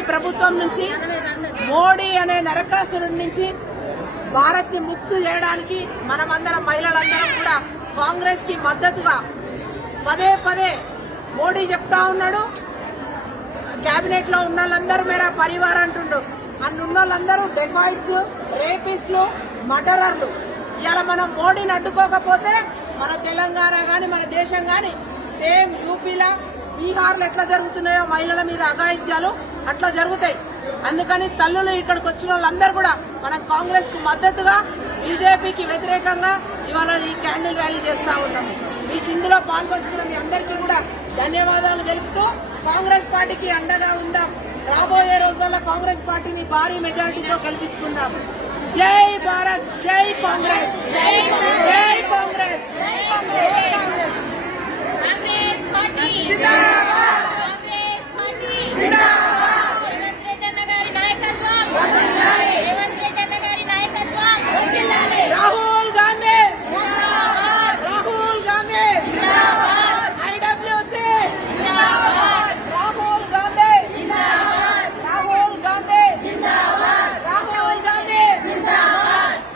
BJP ప్రభుత్వం నుంచి మోడీ అనే నరకాసురుడి నుంచి భారత్ని ముక్తి చేయడానికి మనమందరం మహిళలందరం కూడా కాంగ్రెస్కి మద్దతుగా పదే పదే మోడీ చెప్తా ఉన్నాడు. కేబినెట్లో ఉన్న వాళ్ళందరూ మేరా పరివార్ అంటుండు. అన్ని ఉన్న వాళ్ళందరూ డెకాయిడ్స్ రేపిస్టులు మర్డరర్లు. ఇవాళ మనం మోడీని అడ్డుకోకపోతే మన తెలంగాణ కానీ మన దేశం కానీ సేమ్ యూపీలా బీహార్లో ఎట్లా జరుగుతున్నాయో మహిళల మీద అఘాయిత్యాలు అట్లా జరుగుతాయి. అందుకని తల్లులు ఇక్కడికి వచ్చిన వాళ్ళందరూ కూడా మన కాంగ్రెస్కు మద్దతుగా బీజేపీకి వ్యతిరేకంగా ఇవాళ ఈ క్యాండిల్ ర్యాలీ చేస్తా ఉన్నాము మీకు ఇందులో పాల్పంచుకున్న మీ అందరికీ కూడా ధన్యవాదాలు తెలుపుతూ కాంగ్రెస్ పార్టీకి అండగా ఉందాం. రాబోయే రోజుల్లో కాంగ్రెస్ పార్టీని భారీ మెజారిటీతో గెలిపించుకుందాం. జై భారత్ జై కాంగ్రెస్. జై కాంగ్రెస్